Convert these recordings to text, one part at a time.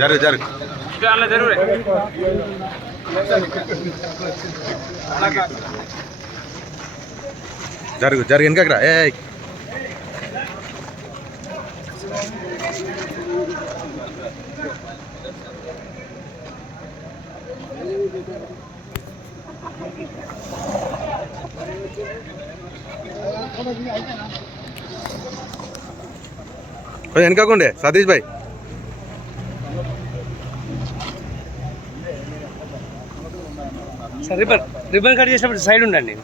జరుగు జరుగు జరుగు జరుగు వెనకకి రా ఏ వెనకకుండే. సతీష్ భాయ్. సార్ రిబ్బన్ రిబ్బన్ కట్ చేసినప్పుడు సైడ్ ఉండండి.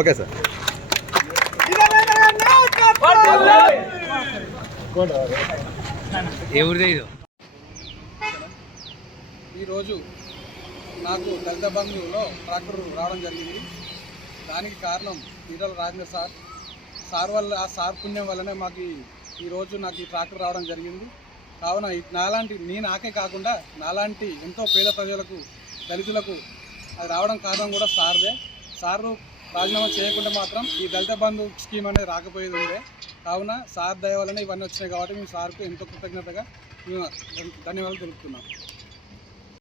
Okay sir. ఏ ఊరిదే ఇది? ఈరోజు నాకు దళిత బంధువులో ట్రాక్టర్ రావడం జరిగింది. దానికి కారణం ఈటల రాజేంద్ర సార్. సార్ వల్ల ఆ సార్ పుణ్యం వల్లనే మాకు ఈ- ఈరోజు నాకు ఈ ట్రాక్టర్ రావడం జరిగింది. కావున నాలాంటి నీ నాకే కాకుండా నాలాంటి ఎంతో పేద ప్రజలకు దళితులకు అది రావడం కారణం కూడా సార్దే. సారు రాజీనామా చేయకుండా మాత్రం ఈ దళిత బంధు స్కీమ్ అనేది రాకపోయేది ఉండే. కావున సార్ దయ వల్లనే ఇవన్నీ వచ్చినాయి కాబట్టి మేము సార్కు ఎంతో కృతజ్ఞతగా మేము ధన్యవాదాలు తెలుపుతున్నాం.